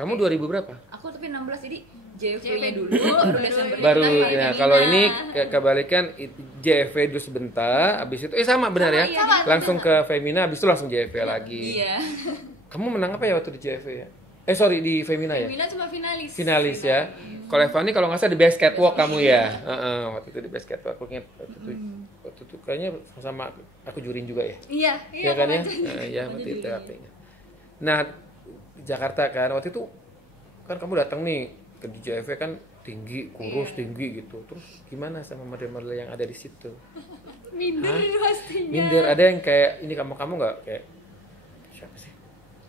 Kamu 2000 berapa? Aku tapi 16, jadi JFW-nya JFW dulu, baru Desember. Baru Femina. ya, kalau ini kebalikan JFW dulu sebentar, habis itu sama benar ya? sama, Langsung ke Femina, habis itu langsung JFW lagi. Iya. Kamu menang apa ya waktu di JFW ya? Sorry, di Femina ya? Femina cuma finalis. Finalis ya. Kalau Evani kalau nggak salah di Best Catwalk kamu ya. Waktu itu di Best Catwalk. Aku ingat waktu itu kayaknya sama aku jurin juga ya. Iya, Iya kan ya? Kak. Iya, waktu itu artinya. Nah, di Jakarta kan waktu itu kan kamu datang nih ke JFW kan tinggi, kurus, tinggi gitu. Terus gimana sama model-model yang ada di situ? Minder pastinya. Minder, ada yang kayak ini kamu nggak kayak siapa sih?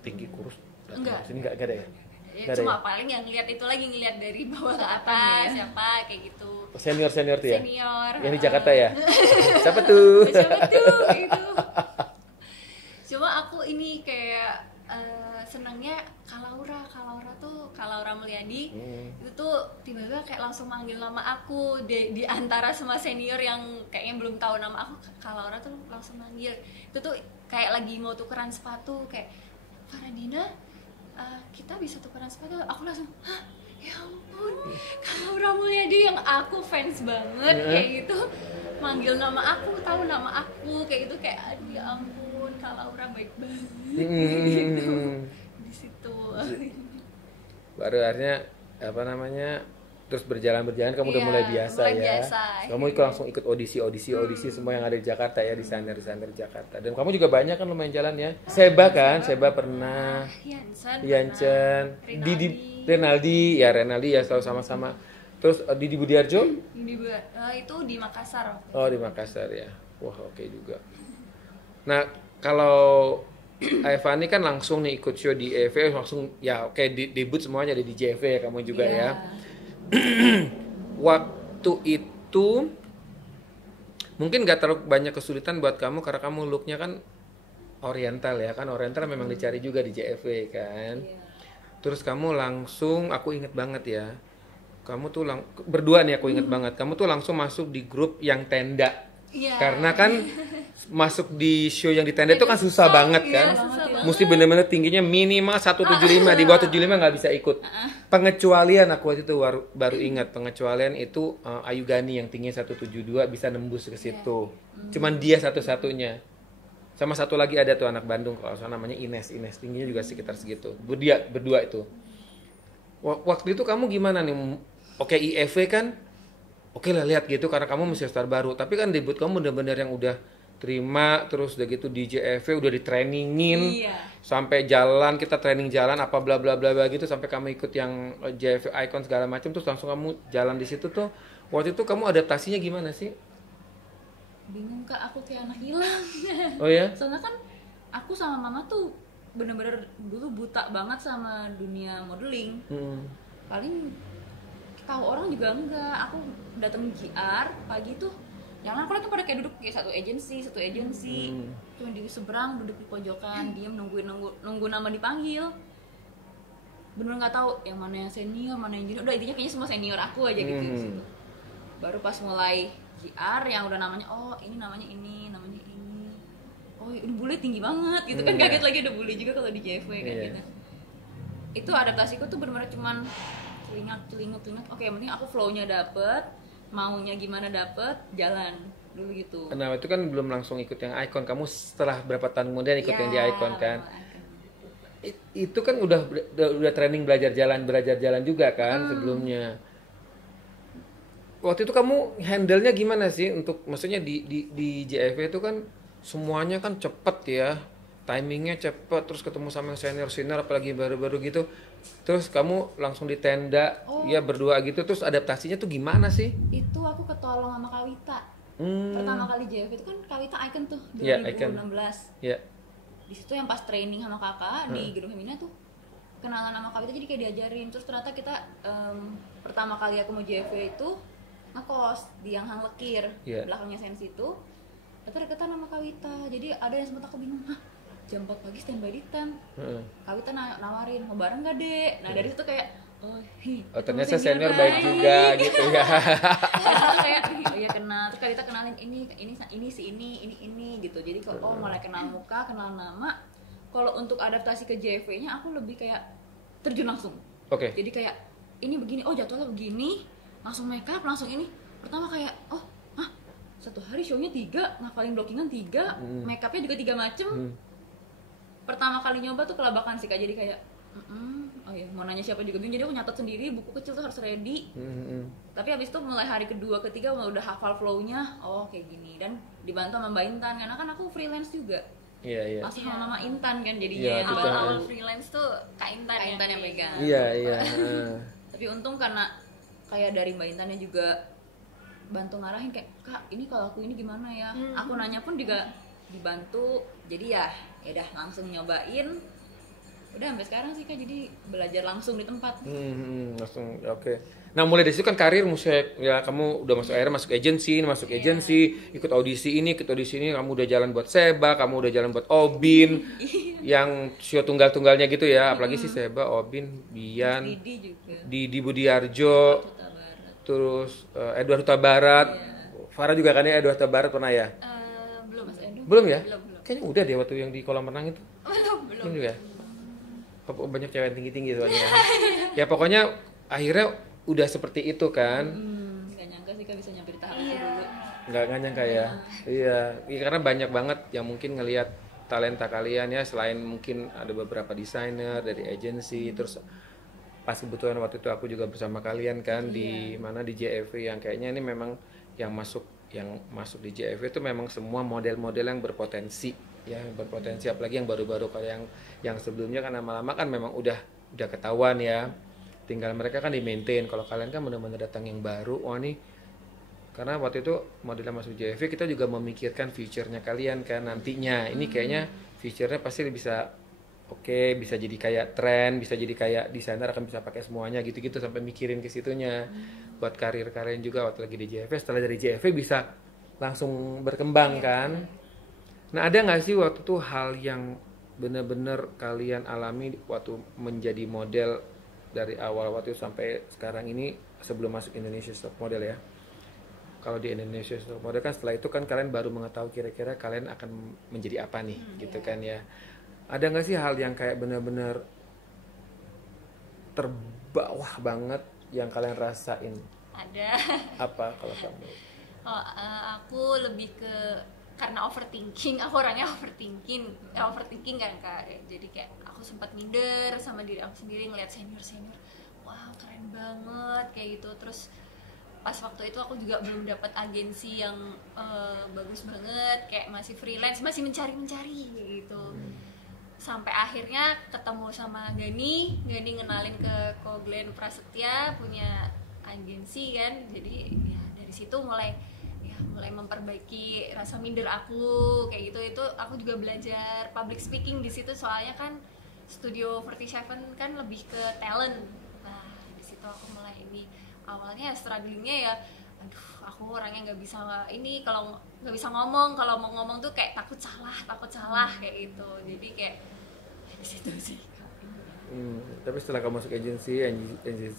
Tinggi, kurus. Enggak. Sini nggak ada ya? Ya, Nggak ada cuma ya? paling yang ngeliat itu lagi ngeliat dari bawah ke Kelihatan atas ya. siapa kayak gitu. Senior tuh ya? Senior. Yang di Jakarta ya? Siapa tuh? Siapa tuh gitu. Cuma aku ini kayak senangnya Kalaura Mulyadi itu tuh tiba-tiba kayak langsung manggil nama aku di antara semua senior yang kayaknya belum tahu nama aku. Kalaura tuh langsung manggil, itu tuh kayak lagi mau tukeran sepatu kayak Faradina, kita bisa tukeran sepatu. Aku langsung hah, ya ampun, Kalaura Mulyadi yang aku fans banget kayak gitu manggil nama aku, tahu nama aku kayak gitu, kayak aduh ya ampun Kalaura baik banget gitu di situ. Baru akhirnya apa namanya, terus berjalan kamu udah Iya, mulai biasa mulai ya. biasa, Kamu langsung ikut audisi semua yang ada di Jakarta ya, desainer di Jakarta. Dan kamu juga banyak kan lumayan jalan ya. Seba pernah, Yanchen, Didi, Renaldi ya selalu sama-sama. Terus Didi Budiarjo? Itu di Makassar. Oh, di Makassar ya. Wah, oke juga. Nah, kalau Evani kan langsung nih ikut show di EV, langsung ya oke, debut semuanya ada di JV ya kamu juga ya. Waktu itu mungkin gak terlalu banyak kesulitan buat kamu karena kamu looknya kan oriental ya kan, oriental memang dicari juga di JV kan. Terus kamu langsung, aku inget banget ya, kamu tuh berdua nih aku inget banget, kamu tuh langsung masuk di grup yang tenda. Karena kan masuk di show yang di tenda itu kan susah banget kan. Mesti bener-bener tingginya minimal 175, di bawah 75 nggak bisa ikut. Pengecualian aku waktu itu baru ingat, pengecualian itu Ayu Gani yang tingginya 172 bisa nembus ke situ. Cuman dia satu-satunya. Sama satu lagi ada tuh anak Bandung kalau salah namanya Ines tingginya juga sekitar segitu. Berdua itu. Waktu itu kamu gimana nih? Oke, IFV kan oke lah lihat gitu karena kamu masih star baru, tapi kan debut kamu bener-bener yang udah terima, terus udah gitu di JFV udah ditrainingin sampai jalan, kita training jalan apa bla bla bla gitu sampai kamu ikut yang JFV Icon segala macam, terus langsung kamu jalan di situ tuh. Waktu itu kamu adaptasinya gimana sih? Bingung kak, aku kayak anak hilang. Oh ya? Soalnya kan aku sama mama tuh bener-bener dulu buta banget sama dunia modeling. Paling tahu orang juga enggak. Aku datang GR pagi tuh, jangan aku lihat pada kayak duduk kayak satu agensi. Cuma di seberang duduk di pojokan, diam nunggu nama dipanggil. Bener nggak tahu yang mana yang senior, mana yang junior. Udah intinya kayaknya semua senior aku aja gitu di situ. Baru pas mulai GR yang udah namanya, oh ini namanya ini. oh udah bule tinggi banget gitu kan, kaget lagi udah bule juga kalau di JFW kan gitu. Itu adaptasiku tuh benar-benar cuman telingat, oke yang penting aku flow-nya dapet, maunya gimana dapet, jalan dulu gitu. Nah itu kan belum langsung ikut yang Icon, kamu setelah berapa tahun kemudian ikut yang di Icon kan. Itu kan udah training belajar jalan juga kan sebelumnya. Waktu itu kamu handle-nya gimana sih untuk, maksudnya di JFW itu kan semuanya kan cepet ya, timingnya cepet, terus ketemu sama senior apalagi baru-baru gitu, terus kamu langsung di tenda ya berdua gitu, terus adaptasinya tuh gimana sih? Itu aku ketolong sama Kawita. Pertama kali JFW itu kan Kawita Icon tuh 2016. Iya. Di situ yang pas training sama kakak di Gedung Femina tuh kenalan sama Kawita, jadi kayak diajarin. Terus ternyata kita pertama kali aku mau JFW itu ngekos di yang Hang Lekir, belakangnya Sensi itu. Ternyata deketan sama Kawita. Jadi ada yang sempat aku bingung, jam 4 pagi standby di tent. Kawita nawarin, mau bareng gak dek? Nah dari situ kayak ternyata senior baik juga gitu ya. Kayak oh iya kenal. Terus Kawita kenalin ini si ini gitu. Jadi mulai kenal muka, kenal nama. Kalau untuk adaptasi ke JFW-nya aku lebih kayak terjun langsung. Jadi kayak ini begini, jadwalnya begini, langsung make up, langsung ini. Pertama kayak satu hari show-nya 3, ngafalin blockingan 3, make up-nya juga 3 macem. Pertama kali nyoba tuh kelabakan sih Kak, jadi kayak mau nanya siapa juga bingung, jadi aku nyatet sendiri, buku kecil tuh harus ready. Tapi habis itu mulai hari kedua, ketiga udah hafal flow-nya, kayak gini. Dan dibantu sama Mbak Intan, karena kan aku freelance juga. Masih sama Mama Intan kan jadinya. Awal freelance tuh Kak Intan yang pegang. Iya. Tapi untung karena kayak dari Mbak Intannya juga bantu ngarahin kayak, Kak ini kalau aku ini gimana ya. Aku nanya pun juga dibantu. Jadi ya udah langsung nyobain. Udah sampai sekarang sih Kak, jadi belajar langsung di tempat. Langsung oke. Nah mulai dari situ kan karir musik ya, kamu udah masuk agensi, ikut audisi ini, kamu udah jalan buat Seba, kamu udah jalan buat Obin, yang show tunggal-tunggalnya gitu ya, apalagi sih Seba, Obin, Bian, Didi Budiarjo, terus Edward Huta Barat, Farah juga kan ya, Edward Huta Barat pernah ya? Belum ya? Kayaknya udah deh waktu yang di kolam renang itu. Belum juga. Banyak cewek tinggi-tinggi soalnya. Ya pokoknya akhirnya udah seperti itu kan. Gak nyangka sih Kak bisa nyampe di tahap itu dulu. Gak nyangka ya. Iya, karena banyak banget yang mungkin ngelihat talenta kalian ya, selain mungkin ada beberapa desainer dari agensi, terus pas kebetulan waktu itu aku juga bersama kalian kan di mana di JFW, yang kayaknya ini memang yang masuk di JFW itu memang semua model-model yang berpotensi ya, apalagi yang baru-baru. Kalau yang sebelumnya kan lama-lama kan memang udah ketahuan ya, tinggal mereka kan di maintain. Kalau kalian kan benar-benar datang yang baru, nih karena waktu itu modelnya masuk JFW, kita juga memikirkan future-nya kalian kan nantinya. Ini kayaknya future-nya pasti bisa bisa jadi kayak tren, bisa jadi kayak desainer akan bisa pakai semuanya gitu-gitu, sampai mikirin ke situnya. Buat karir kalian juga waktu lagi di JFW, setelah dari JFW bisa langsung berkembang kan. Nah ada nggak sih waktu itu hal yang benar-benar kalian alami waktu menjadi model dari awal waktu itu sampai sekarang ini, sebelum masuk Indonesia Top Model ya? Kalau di Indonesia Top Model kan setelah itu kan kalian baru mengetahui kira-kira kalian akan menjadi apa nih gitu kan ya. Ada nggak sih hal yang kayak benar-benar terbawah banget yang kalian rasain? Ada. Apa kalau kamu? Aku lebih ke karena overthinking. Aku orangnya overthinking kan Kak. Jadi kayak aku sempat minder sama diri aku sendiri ngeliat senior, wow keren banget kayak gitu. Terus pas waktu itu aku juga belum dapat agensi yang bagus banget, kayak masih freelance, masih mencari gitu. Sampai akhirnya ketemu sama Gani ngenalin ke Ko Glenn Prasetya, punya agensi kan. Jadi ya dari situ mulai memperbaiki rasa minder aku kayak gitu. Itu aku juga belajar public speaking di situ, soalnya kan Studio 47 kan lebih ke talent. Nah di situ aku mulai ini. Awalnya strugglingnya ya, aku orangnya nggak bisa kalau nggak bisa ngomong, kalau mau ngomong tuh kayak takut salah kayak gitu. Jadi kayak di situ sih. Tapi setelah kamu masuk agensi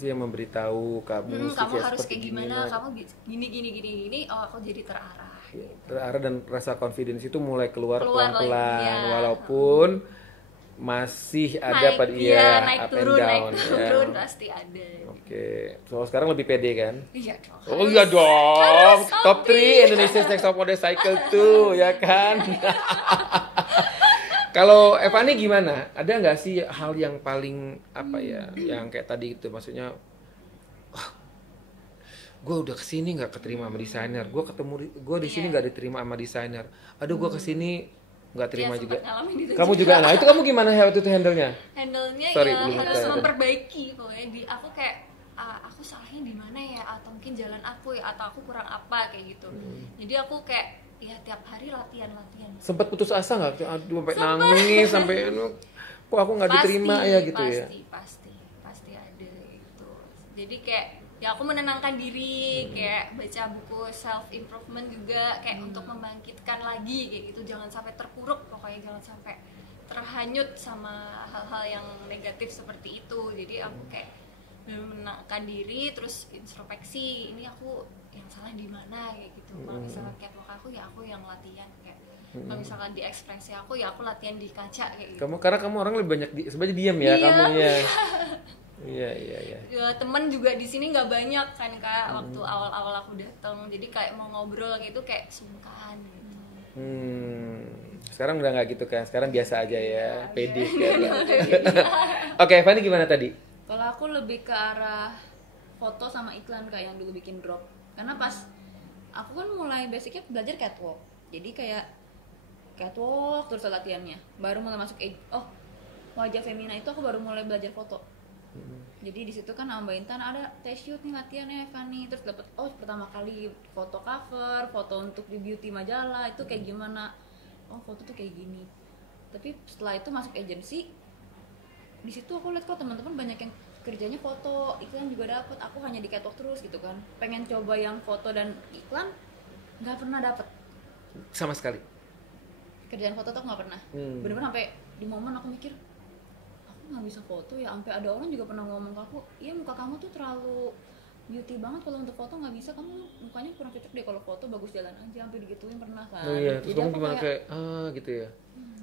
yang memberitahu kamu kamu harus kayak gimana, kamu gini, aku jadi terarah terarah dan rasa confidence itu mulai keluar Keluar lagi, pelan-pelan ya. walaupun masih ada pada naik up and turun, down naik ya. turun pasti ada. Oke, so sekarang lebih pede kan? Iya dong. Oh iya dong, harus top tampil. 3 Indonesia's Next Top Model Cycle tuh, ya kan? Kalau Evani gimana? Ada nggak sih hal yang paling apa ya, yang kayak tadi itu, maksudnya, gue udah kesini nggak keterima sama desainer, gue di sini nggak diterima sama desainer, aduh gue kesini nggak terima Ya, juga. sempat ngalamin itu Kamu juga, nah itu kamu gimana waktu itu handle-nya? Handle-nya Sorry, ya belum harus ada. memperbaiki pokoknya. Aku kayak aku salahnya di mana ya, atau mungkin jalan aku ya, atau aku kurang apa kayak gitu. Jadi aku kayak ya tiap hari latihan. Sempat putus asa nggak? Aduh, sampai nangis, sampai kok aku nggak diterima ya gitu ya? Pasti ada gitu. Jadi kayak ya aku menenangkan diri, kayak baca buku self improvement juga kayak untuk membangkitkan lagi kayak gitu. Jangan sampai terpuruk, pokoknya jangan sampai terhanyut sama hal-hal yang negatif seperti itu. Jadi aku kayak menenangkan diri, terus introspeksi, ini aku yang salah di mana kayak gitu. Kalau misalkan catwalk aku ya aku yang latihan kayak kalau misalkan di ekspresi aku ya aku latihan di kaca kayak gitu. Karena kamu orang lebih banyak sebenarnya diam ya Iya. kamu ya. Iya. Ya, temen juga di sini nggak banyak kan Kak, waktu awal-awal aku datang. Jadi kayak mau ngobrol gitu kayak sungkan gitu. Sekarang udah nggak gitu kan? Sekarang biasa aja ya, pede kan. Iya. Oke, Fanny gimana tadi? Kalau aku lebih ke arah foto sama iklan kayak yang dulu bikin drop. Karena pas aku kan mulai basicnya belajar catwalk. Jadi kayak catwalk terus latihannya. Baru mulai masuk wajah femina itu aku baru mulai belajar foto. Jadi di situ kan sama Mbak Intan ada test shoot nih latihannya Fanny, terus dapat pertama kali foto cover, foto untuk di beauty majalah itu kayak gimana. Foto tuh kayak gini. Tapi setelah itu masuk agency, di situ aku lihat kok teman-teman banyak yang kerjanya foto, iklan juga dapet. Aku hanya di catwalk terus gitu kan. Pengen coba yang foto dan iklan nggak pernah dapet. Sama sekali. Kerjaan foto tuh nggak pernah. Bener-bener sampai di momen aku mikir, aku nggak bisa foto ya. Sampai ada orang juga pernah ngomong ke aku, iya muka kamu tuh terlalu beauty banget, kalau untuk foto nggak bisa, kamu mukanya kurang cocok deh kalau foto, bagus jalan aja. Sampai digituin pernah kan. Oh iya, terus Jadi kamu aku gimana kayak gitu ya?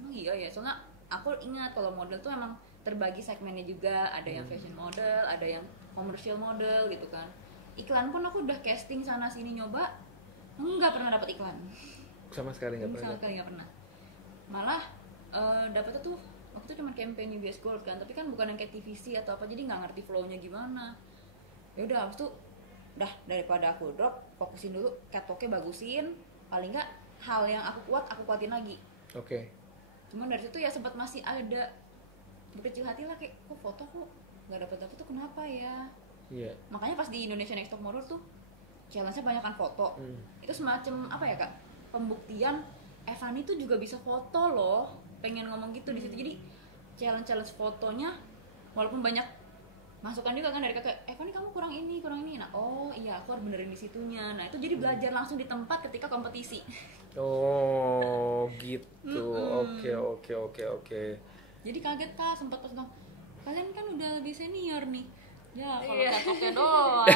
Iya ya, soalnya aku ingat kalau model tuh emang terbagi segmennya juga, ada yang fashion model, ada yang commercial model gitu kan. Iklan pun aku udah casting sana sini nyoba, nggak pernah dapat iklan. Sama sekali nggak Sama pernah. sekali nggak pernah. Malah dapetnya tuh waktu itu cuma campaign UBS Gold kan, tapi kan bukan yang kayak TVC atau apa, jadi nggak ngerti flow-nya gimana. Ya udah, habis itu daripada aku drop, fokusin dulu catwalknya bagusin, paling nggak hal yang aku kuatin lagi. Oke. Cuman dari situ ya sempat masih ada berkecil hati lah, kayak kok foto kok nggak dapet tuh kenapa ya. Iya. Makanya pas di Indonesia Next Top Model tuh challenge-nya banyak kan foto. Itu semacam apa ya Kak, pembuktian Evani tuh juga bisa foto loh, pengen ngomong gitu di situ. Jadi challenge fotonya walaupun banyak masukan juga kan dari kakak, Evani kamu kurang ini. Nah iya aku harus benerin di situnya. Nah itu jadi belajar langsung di tempat ketika kompetisi. Oh gitu. Oke. Jadi kaget Kak, sempat pas bilang, kalian kan udah lebih senior nih. Ya kalau catwalknya doang.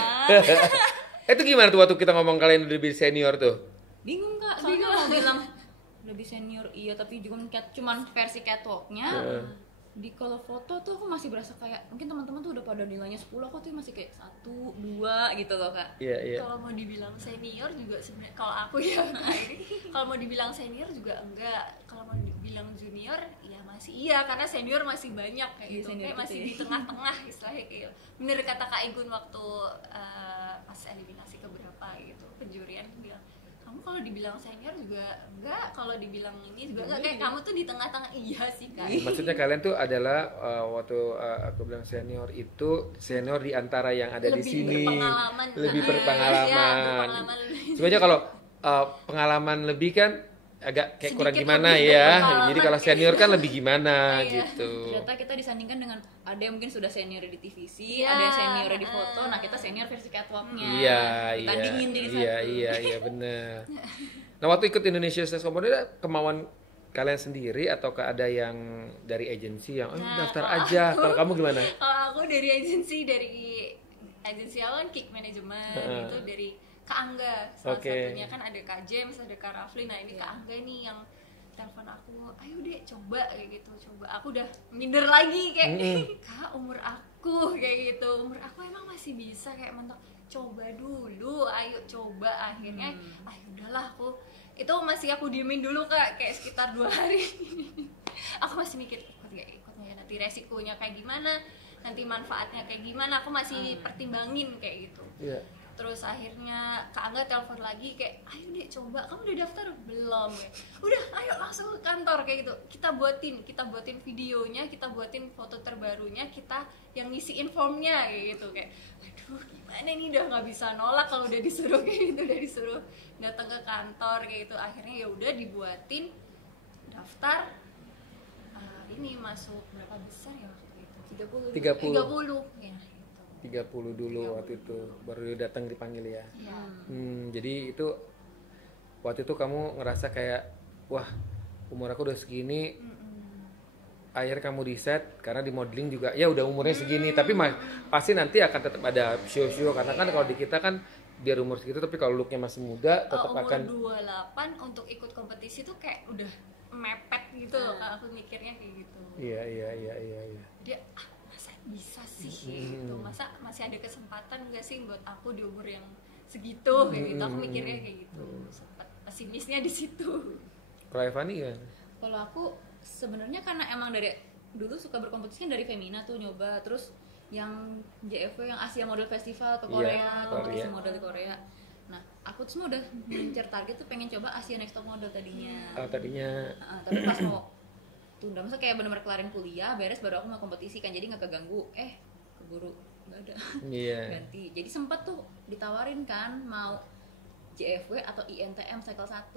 Itu gimana tuh waktu kita ngomong kalian udah lebih senior tuh? Bingung Kak, soalnya mau bilang lebih senior iya, tapi juga cuman versi catwalknya. Di kalau foto tuh aku masih berasa kayak mungkin teman-teman tuh udah pada nilainya 10, aku tuh masih kayak 1, 2 gitu loh Kak. Iya. Kalau mau dibilang senior juga sebenarnya, kalau aku ya kalau mau dibilang senior juga enggak, kalau mau dibilang junior ya masih iya, karena senior masih banyak kayak Iya, gitu, senior kayak gitu masih ya. di tengah-tengah istilahnya kayak bener kata Kak Igun waktu pas eliminasi keberapa gitu penjurian bilang, kamu kalau dibilang senior juga enggak, kalau dibilang ini juga enggak, kayak kamu tuh di tengah-tengah. Iya sih Kak. Maksudnya kalian tuh adalah waktu aku bilang senior itu senior di antara yang ada di sini, berpengalaman. lebih Iya, berpengalaman. berpengalaman lebih. Sebenarnya kalau pengalaman lebih kan agak kayak kurang Sedikit gimana lebih ya. berpengalaman. Jadi kalau senior kan lebih gimana Iya. gitu. Ternyata kita disandingkan dengan ada yang mungkin sudah senior di TVC, Iya. ada yang senior di foto. Nah kita senior versi catwalknya. Tandingin di sana. Iya benar. Nah waktu ikut Indonesia Next Top Model, kemauan kalian sendiri ataukah ada yang dari agensi yang daftar aja? Kalau kamu gimana? Kalau aku dari agensi awal Kick Management gitu, dari Kak Angga salah Oke. satunya, kan ada Kak James, ada Kak Rafli. Nah ini Iya. Kak Angga nih yang telepon aku, ayo deh coba kayak gitu. Coba, aku udah minder lagi kayak Kak, umur aku kayak gitu, umur aku emang masih bisa kayak mentok, coba dulu, ayo coba. Akhirnya udahlah, itu masih aku diemin dulu Kak, kayak sekitar 2 hari. Aku masih mikir ikut nggak, nanti resikonya kayak gimana, nanti manfaatnya kayak gimana, aku masih pertimbangin kayak gitu. Iya. Terus akhirnya Kak Angga telepon lagi kayak, ayo deh coba, kamu udah daftar belum ya? Udah, ayo langsung ke kantor kayak gitu. Kita buatin videonya, kita buatin foto terbarunya, kita yang ngisiin formnya kayak gitu. Kayak aduh gimana nih, udah nggak bisa nolak kalau udah disuruh kayak gitu, udah disuruh datang ke kantor kayak gitu. Akhirnya ya udah dibuatin, daftar. Ini masuk berapa besar ya waktu itu? 30 ya. 30 dulu waktu itu baru datang dipanggil ya. Iya. Jadi itu waktu itu kamu ngerasa kayak wah umur aku udah segini, akhirnya kamu riset karena di modeling juga ya udah umurnya segini, tapi pasti nanti akan tetap ada show karena kan kalau di kita kan biar umur segitu tapi kalau looknya masih muda tetap umur akan 28 untuk ikut kompetisi tuh kayak udah mepet gitu loh Kak, aku mikirnya kayak gitu. iya. Dia masa bisa sih gitu, masa masih ada kesempatan gak sih buat aku di umur yang segitu kayak gitu, aku mikirnya kayak gitu, sempat pesimisnya di situ. kalau Evani ya. Kalau aku sebenarnya karena emang dari dulu suka berkompetisi kan dari Femina tuh nyoba, terus yang JFW yang Asia Model Festival ke Korea, Iya, kompetisi Korea. model di Korea. Nah, aku tuh semua udah ngincer target tuh pengen coba Asia Next Top Model tadinya. Tadinya Tapi pas mau tunda, masa kayak bener-bener kelarin kuliah, beres baru aku mau kompetisi kan, jadi nggak keganggu. Keburu nggak ada. iya. Ganti. Jadi sempet tuh ditawarin kan mau JFW atau INTM cycle 1.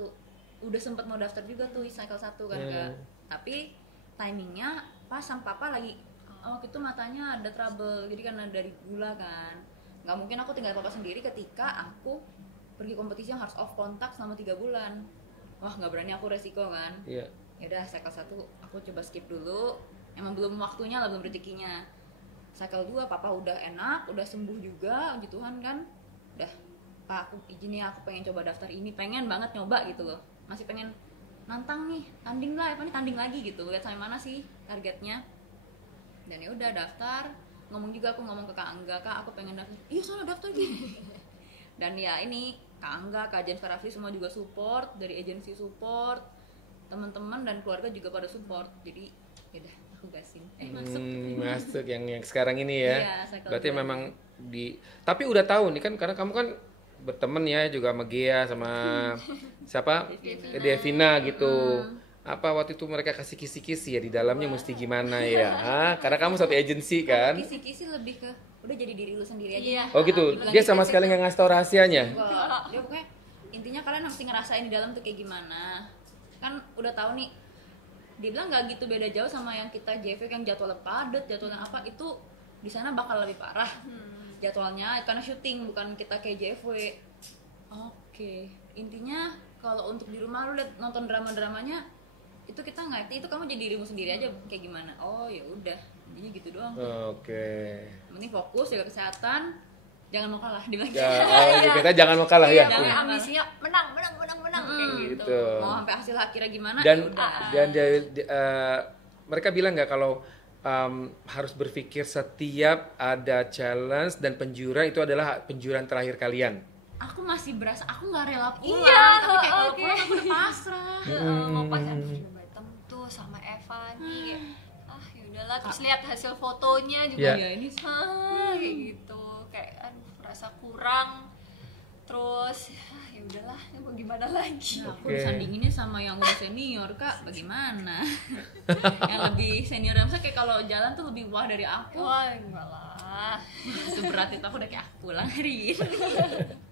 Udah sempet mau daftar juga tuh cycle 1 kan Kak. Tapi timingnya pas sama papa lagi waktu itu matanya ada trouble, jadi karena dari gula kan nggak mungkin aku tinggal papa sendiri ketika aku pergi kompetisi yang harus off kontak selama 3 bulan. Wah nggak berani aku, resiko kan. Iya. Ya udah cycle 1 aku coba skip dulu, emang belum waktunya lah, belum rezekinya. Cycle 2 papa udah enak, udah sembuh juga, puji Tuhan kan. Udah, Pak aku izin ya, aku pengen coba daftar ini, pengen banget nyoba gitu loh, masih pengen nantang nih, tanding lah, apa nih tanding lagi gitu, lihat sampai mana sih targetnya. Dan ya udah daftar, ngomong ke Kak Angga, Kak aku pengen daftar, iya soalnya daftar gitu. Dan ya ini Kak Angga, Kak James, Kak Rafli semua juga support, dari agensi support, teman-teman dan keluarga juga pada support. Jadi ya udah aku gasin, Masuk yang sekarang ini ya. Iya, cycle Berarti 2. memang tapi udah tahu nih kan, karena kamu kan berteman ya juga sama Gia sama siapa Devina gitu. Apa waktu itu mereka kasih kisi-kisi ya di dalamnya mesti gimana ya? Karena kamu satu agensi kan. Kisi-kisi lebih ke udah jadi diri lu sendiri aja. Iya. Oh gitu. Dia sama sekali nggak ngasih tau rahasianya. Enggak, dia pokoknya intinya kalian mesti ngerasain di dalam tuh kayak gimana. Kan udah tahu nih, dia bilang nggak gitu beda jauh sama yang kita JV yang jadwalnya padat, jadwalnya apa itu di sana bakal lebih parah jadwalnya karena syuting, bukan kita kayak JV. Oke, intinya kalau untuk di rumah lu liat nonton drama-dramanya itu kita nggak, itu kamu jadi dirimu sendiri aja kayak gimana. Oh ya udah, intinya gitu doang. Oke. Yang penting fokus, jaga kesehatan, jangan mau kalah di Ya, kita jangan mau kalah ya. Jangan ambisinya menang kayak gitu. Gitu. mau sampai hasil akhirnya gimana Dan ya udah. mereka bilang nggak kalau harus berpikir setiap ada challenge dan penjura itu adalah penjuran terakhir kalian. Aku masih berasa aku nggak rela pulang, Iya, tapi kayak kalau oke. pulang aku udah pasrah. Mau pas di Batam tuh sama Evani kayak, ya udahlah, terus lihat hasil fotonya juga. Iya. Ya ini Kayak gitu, kayak merasa kurang. Terus ya udahlah, ya mau gimana lagi. Nah, aku Oke. disandinginnya sama yang udah senior Kak, bagaimana? Yang lebih senior, maksudnya kayak kalau jalan tuh lebih wah dari aku. Wah enggak lah. Seberat itu aku udah kayak aku pulang hari ini.